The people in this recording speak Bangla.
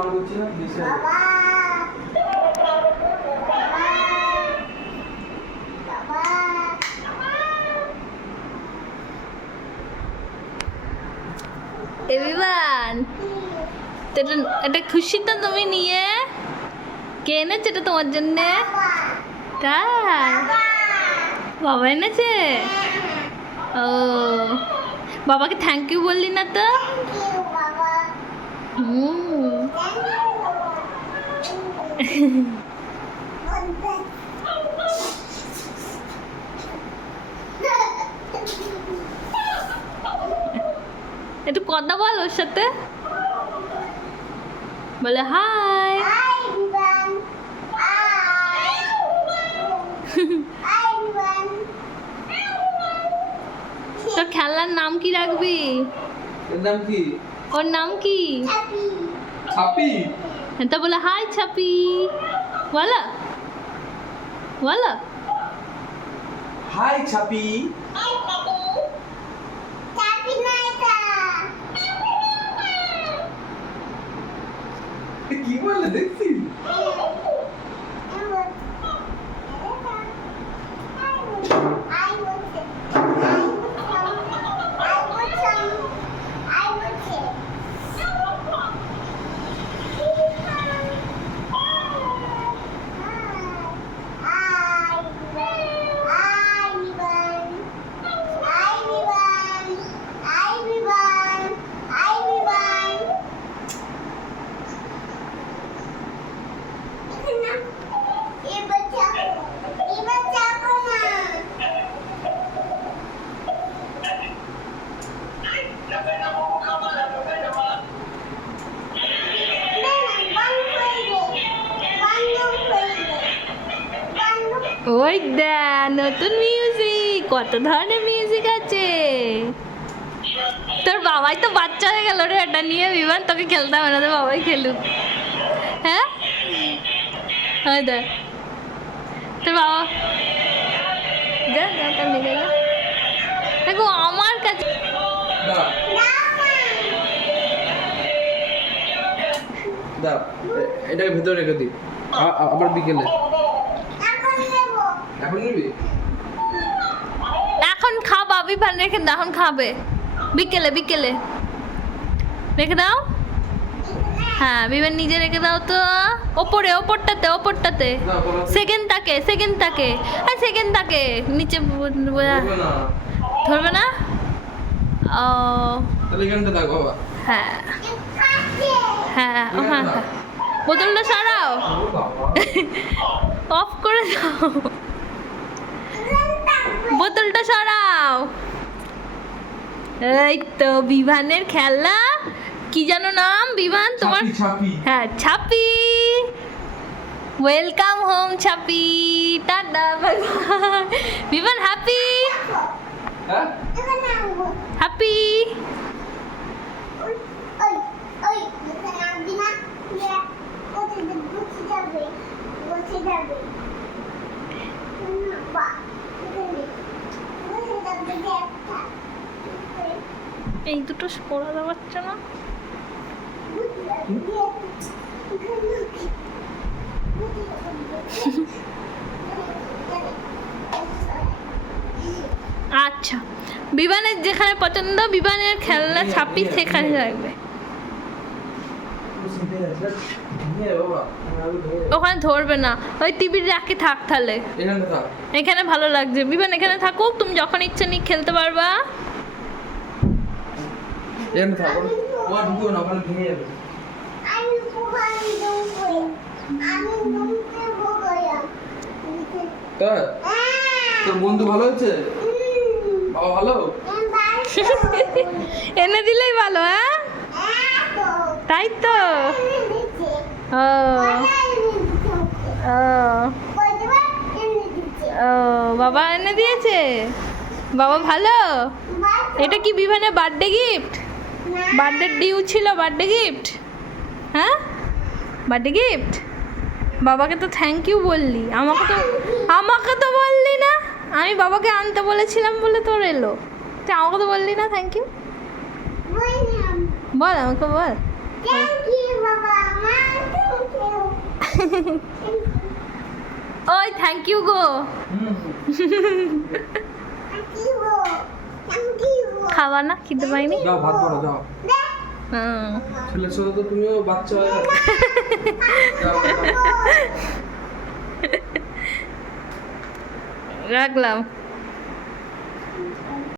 অন করছি না এটা এটা তো তুমি নিয়ে? কে এটা তোমার জন্যে? বাবা এনেছে? ও, বাবাকে থ্যাংক ইউ বললি না তো বাবা হুম একটু কথা বল ওর সাথে। বলে হাই. তোর খেলার নাম কি রাখবি? নাম কি? ওর নাম কি. ছাপি তা বলে হাই ছাপি বলো বলো হাই ছাপি কি বলে দেখছিস ওই দা নতুন মিউজিক কত ধরনের মিউজিক আছে। তোর বাবাই তো বাচ্চা হয়ে গেল রে, এটা নিয়ে বিমান তোকে খেলতে হবে না তোর বাবাই খেলুক। হ্যাঁ? ওই দা তোর বাবা। দেখো, আমার কাছে দা। দা, এ- এটাকে ভেতরে রেখে দি। আ- আ- আবার বিকেলে। এখন নিবি? এখন খাবা বিমান রেখে দাও এখন খাবে। বিকেলে বিকেলে। রেখে দাও? হ্যাঁ বিমান নিজে রেখে দাও তো। ওপরে ওপরটাতে ওপরটাতে। সেকেন্ড তাকে সেকেন্ড তাকে আর সেকেন্ড তাকে নিচে ধরবে না। ও। বাবা। হ্যাঁ। হ্যাঁ হ্যাঁ হ্যাঁ। বোতলটা সারাও। অফ করে দাও। বোতলটা সরাও। এই তো বিভানের খেলনা কি যেন নাম বিভান? তোমার হ্যাঁ ছাপি। ওয়েলকাম হোম ছাপি। টাটা বিভান হ্যাপি হ্যাঁ? এই দুটো পড়া যাচ্ছে না। আচ্ছা বিমানের যেখানে পছন্দ বিমানের খেলনা ছাপি সেখানে রাখবে ধরে ওখানে ধরবে না। ওই টিভির রাখে থাক তাহলে। এখানে ভালো লাগছে। বিমান এখানে থাকুক তুমি যখন ইচ্ছে নিয়ে খেলতে পারবা। এখানে থাক। ওরা ঢুকো না ওখানে ভেঙে যাবে। আমি পুরানি দম করি আমি দমতে ভোগলাম তা তোর বন্ধু ভালো হচ্ছে বাবা ভালো? এনে দিলেই ভালো হ্যাঁ? তাই তো? ও ও। ও বাবা এনে দিয়েছে? বাবা ভালো? এটা কি বিমানের বার্থডে গিফট বার্থডে ডিউ ছিল বার্থডে গিফট? হ্যাঁ? Birthday gift? বাবাকে তো থ্যাংক ইউ বললি। আমাকে তো আমাকে তো বললি না। আমি বাবাকে আনতে বলেছিলাম বলে তোর এলো। তুই আমাকে তো বললি না থ্যাংক ইউ বল আমাকে বল। ওই থ্যাংক ইউ গো। থ্যাংক ইউ খাওয়া না খেতে পাইনি। যাও ভাত বাড়ো যাও। ছেলের সাথে তো তুমিও বাচ্চা। যাও, যাও। রাখলাম।